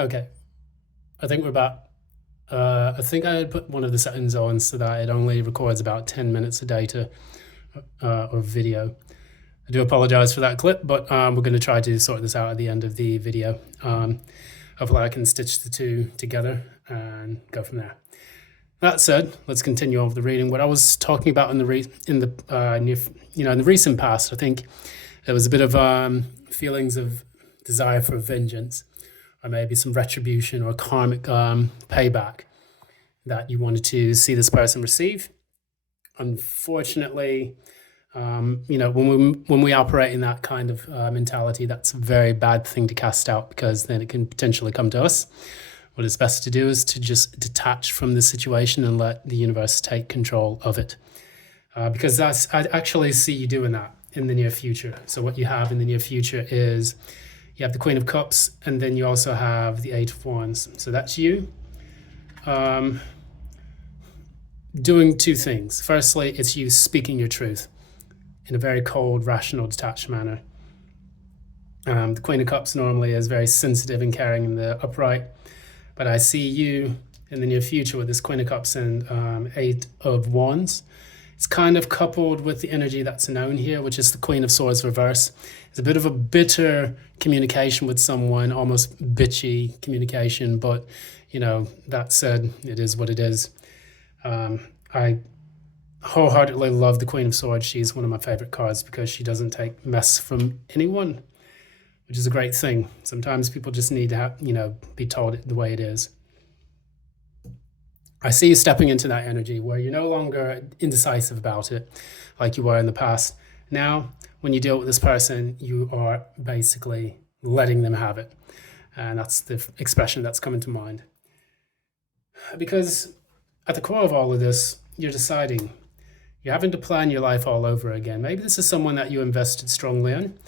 Okay, I think we're about. I think I had put one of the settings on so that it only records about 10 minutes of data or video. I do apologize for that clip, but we're going to try to sort this out at the end of the video. Hopefully, I can stitch the two together and go from there. That said, let's continue on with the reading. What I was talking about in the in the recent past, I think there was a bit of feelings of desire for vengeance, or maybe some retribution or karmic payback that you wanted to see this person receive. Unfortunately, when we operate in that kind of mentality, that's a very bad thing to cast out, because then it can potentially come to us. What is best to do is to just detach from the situation and let the universe take control of it. Because I actually see you doing that in the near future. So what you have in the near future is you have the Queen of Cups, and then you also have the Eight of Wands. So that's you doing two things. Firstly, it's you speaking your truth in a very cold, rational, detached manner. The Queen of Cups normally is very sensitive and caring in the upright, but I see you in the near future with this Queen of Cups and Eight of Wands. It's kind of coupled with the energy that's known here, which is the Queen of Swords reverse. It's a bit of a bitter communication with someone, almost bitchy communication, but that said, it is what it is. I wholeheartedly love the Queen of Swords. She's one of my favorite cards because she doesn't take mess from anyone, which is a great thing. Sometimes people just need to have, be told it the way it is. I see you stepping into that energy where you're no longer indecisive about it like you were in the past. Now, when you deal with this person, you are basically letting them have it. And that's the expression that's coming to mind. Because at the core of all of this, you're deciding. You're having to plan your life all over again. Maybe this is someone that you invested strongly in,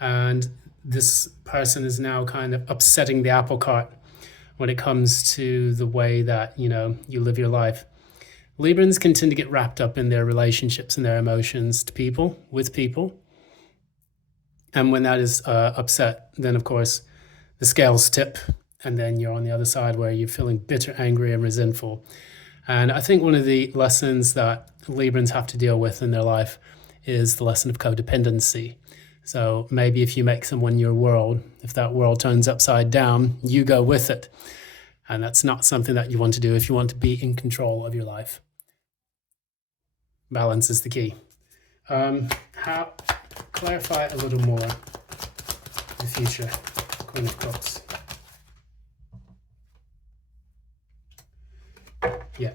and this person is now kind of upsetting the apple cart when it comes to the way that you live your life. Librans can tend to get wrapped up in their relationships and their emotions to people, with people. And when that is upset, then of course the scales tip, and then you're on the other side where you're feeling bitter, angry, and resentful. And I think one of the lessons that Librans have to deal with in their life is the lesson of codependency. So maybe if you make someone your world, if that world turns upside down, you go with it. And that's not something that you want to do if you want to be in control of your life. Balance is the key. Clarify a little more the future, Queen of Cups. Yeah.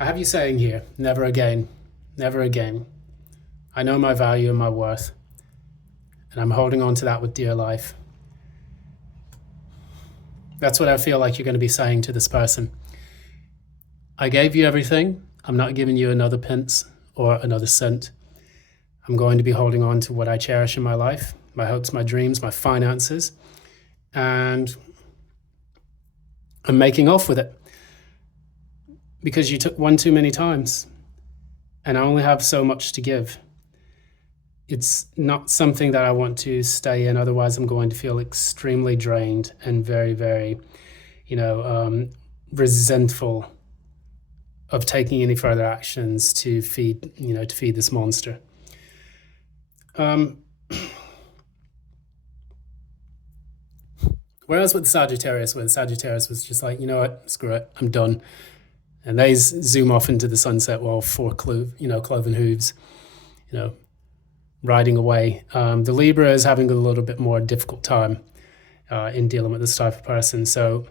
I have you saying here, never again, never again. I know my value and my worth, and I'm holding on to that with dear life. That's what I feel like you're going to be saying to this person. I gave you everything. I'm not giving you another pence or another cent. I'm going to be holding on to what I cherish in my life, my hopes, my dreams, my finances, and I'm making off with it because you took one too many times, and I only have so much to give. It's not something that I want to stay in. Otherwise, I'm going to feel extremely drained and very, very, resentful of taking any further actions to feed this monster. Whereas with Sagittarius, where the Sagittarius was just like, you know what, screw it, I'm done. And they zoom off into the sunset while four cloven hooves, riding away. The Libra is having a little bit more difficult time in dealing with this type of person. So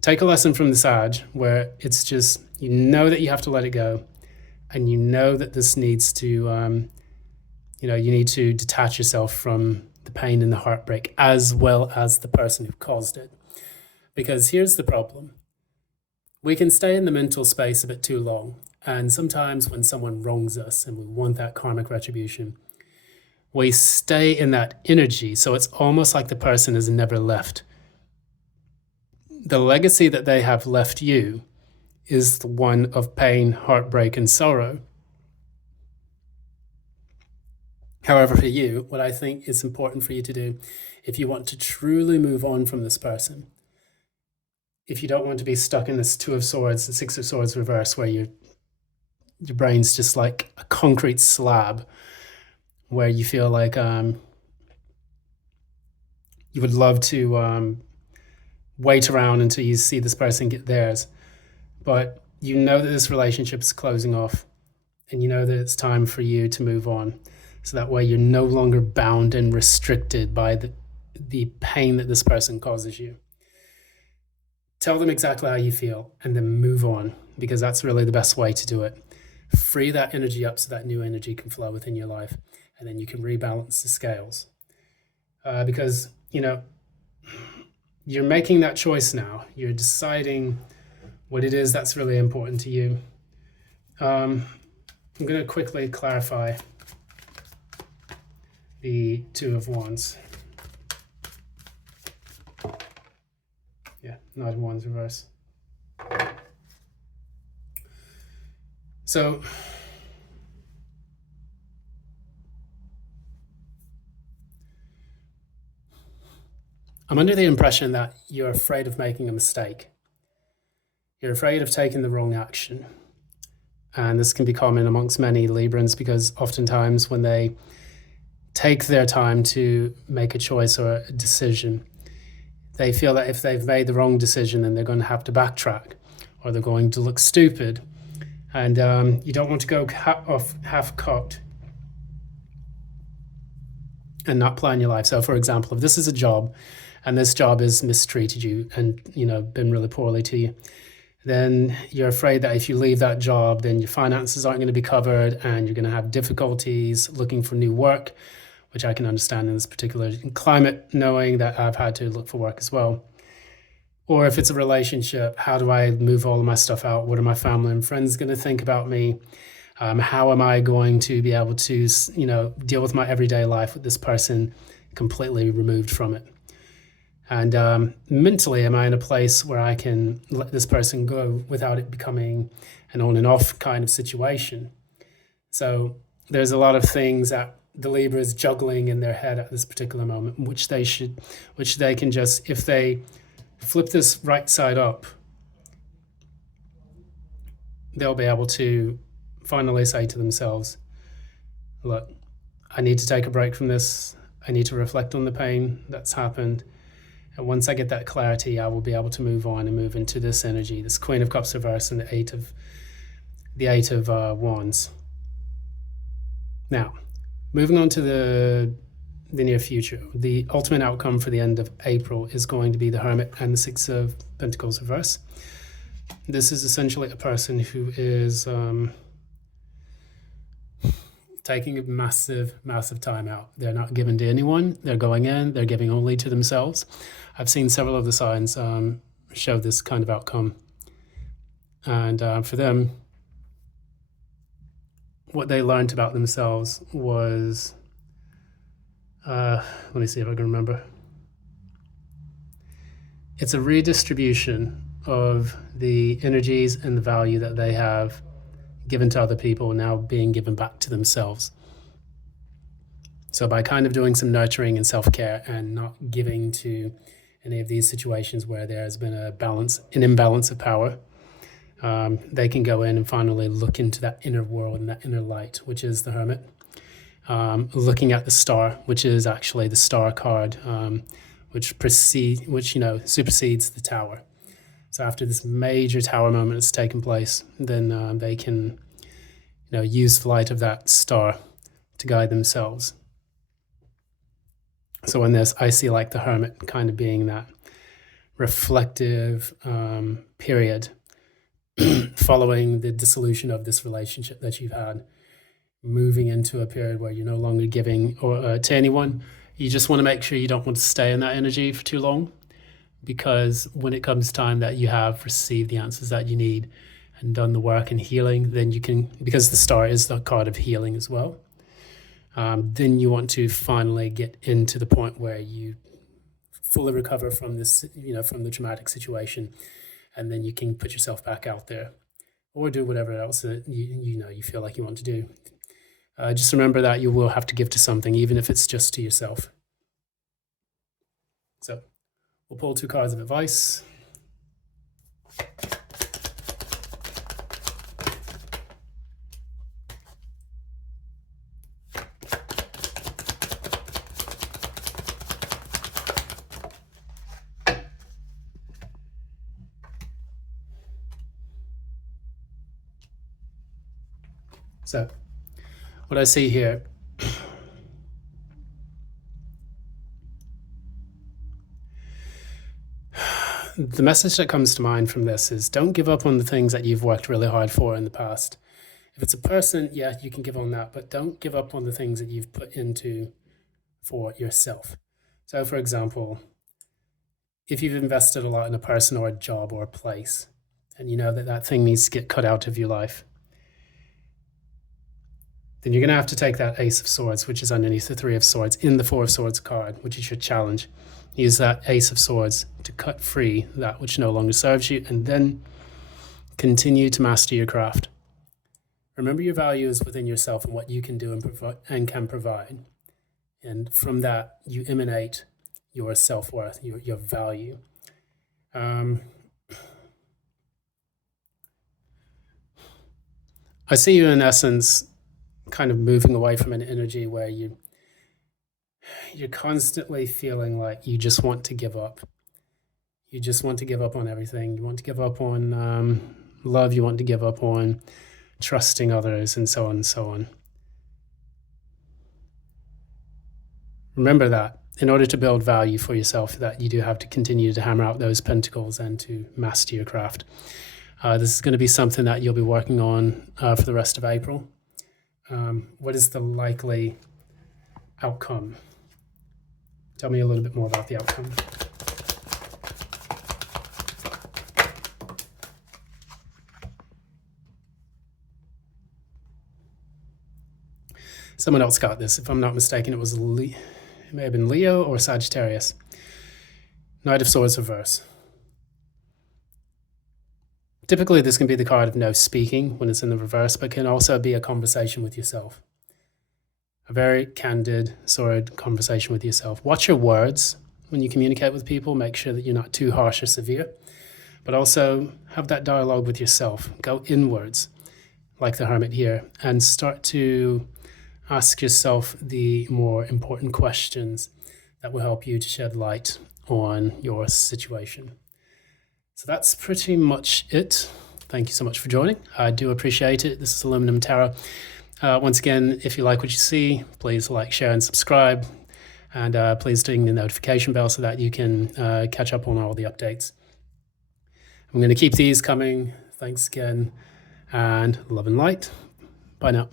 take a lesson from the Sag, where it's just, that you have to let it go. And that this needs to, you need to detach yourself from the pain and the heartbreak, as well as the person who caused it. Because here's the problem. We can stay in the mental space a bit too long. And sometimes when someone wrongs us and we want that karmic retribution, we stay in that energy. So it's almost like the person has never left. The legacy that they have left you is the one of pain, heartbreak, and sorrow. However, for you, what I think is important for you to do, if you want to truly move on from this person, if you don't want to be stuck in this Two of Swords, the Six of Swords reverse, where your brain's just like a concrete slab, where you feel like you would love to wait around until you see this person get theirs, but you know that this relationship is closing off, and you know that it's time for you to move on. So that way you're no longer bound and restricted by the pain that this person causes you. Tell them exactly how you feel and then move on, because that's really the best way to do it. Free that energy up so that new energy can flow within your life, and then you can rebalance the scales. Because, you're making that choice now. You're deciding what it is that's really important to you. I'm going to quickly clarify the Two of Wands. Yeah, Knight of Wands reverse. So, I'm under the impression that you're afraid of making a mistake. You're afraid of taking the wrong action. And this can be common amongst many Librans, because oftentimes when they take their time to make a choice or a decision, they feel that if they've made the wrong decision, then they're going to have to backtrack, or they're going to look stupid. And you don't want to go off half-cocked and not plan your life. So, for example, if this is a job and this job has mistreated you and, been really poorly to you, then you're afraid that if you leave that job, then your finances aren't going to be covered and you're going to have difficulties looking for new work, which I can understand in this particular climate, knowing that I've had to look for work as well. Or if it's a relationship, how do I move all of my stuff out? What are my family and friends going to think about me? How am I going to be able to, deal with my everyday life with this person completely removed from it? And mentally, am I in a place where I can let this person go without it becoming an on and off kind of situation? So there's a lot of things that the Libra is juggling in their head at this particular moment, which they can just, if they flip this right side up, they'll be able to finally say to themselves, look, I need to take a break from this. I need to reflect on the pain that's happened. And once I get that clarity, I will be able to move on and move into this energy, this Queen of Cups reverse and the Eight of Wands. Now, moving on to the near future, the ultimate outcome for the end of April is going to be the Hermit and the Six of Pentacles reverse. This is essentially a person who is taking a massive, massive time out. They're not giving to anyone. They're going in. They're giving only to themselves. I've seen several of the signs show this kind of outcome. And for them, what they learned about themselves was, let me see if I can remember. It's a redistribution of the energies and the value that they have given to other people now being given back to themselves. So by kind of doing some nurturing and self-care and not giving to any of these situations where there has been an imbalance of power, they can go in and finally look into that inner world and that inner light, which is the Hermit. Looking at the Star, which is actually the Star card, which supersedes the Tower. So after this major Tower moment has taken place, then they can, use the light of that Star to guide themselves. So in this, I see like the Hermit kind of being that reflective period following the dissolution of this relationship that you've had, moving into a period where you're no longer giving to anyone. You just want to make sure you don't want to stay in that energy for too long, because when it comes time that you have received the answers that you need and done the work and healing, then you can, because the Star is the card of healing as well, then you want to finally get into the point where you fully recover from this, from the traumatic situation, and then you can put yourself back out there or do whatever else that you feel like you want to do. Just remember that you will have to give to something, even if it's just to yourself. So we'll pull 2 cards of advice. So what I see here, the message that comes to mind from this is don't give up on the things that you've worked really hard for in the past. If it's a person, yeah, you can give on that, but don't give up on the things that you've put into for yourself. So for example, if you've invested a lot in a person or a job or a place, and you know that that thing needs to get cut out of your life, then you're going to have to take that Ace of Swords, which is underneath the 3 of Swords, in the 4 of Swords card, which is your challenge. Use that Ace of Swords to cut free that which no longer serves you, and then continue to master your craft. Remember your values within yourself and what you can do and can provide. And from that, you emanate your self-worth, your value. I see you, in essence, kind of moving away from an energy where you're constantly feeling like you just want to give up. You just want to give up on everything. You want to give up on love. You want to give up on trusting others, and so on and so on. Remember that in order to build value for yourself, that you do have to continue to hammer out those pentacles and to master your craft. This is going to be something that you'll be working on for the rest of April. What is the likely outcome? Tell me a little bit more about the outcome. Someone else got this. If I'm not mistaken, it may have been Leo or Sagittarius. Knight of Swords reverse. Typically, this can be the card of no speaking when it's in the reverse, but can also be a conversation with yourself. A very candid, sword conversation with yourself. Watch your words when you communicate with people. Make sure that you're not too harsh or severe, but also have that dialogue with yourself. Go inwards, like the Hermit here, and start to ask yourself the more important questions that will help you to shed light on your situation. So that's pretty much it. Thank you so much for joining. I do appreciate it. This is Aluminum Tarot. Once again, if you like what you see, please like, share, and subscribe. And please ding the notification bell so that you can catch up on all the updates. I'm going to keep these coming. Thanks again, and love and light. Bye now.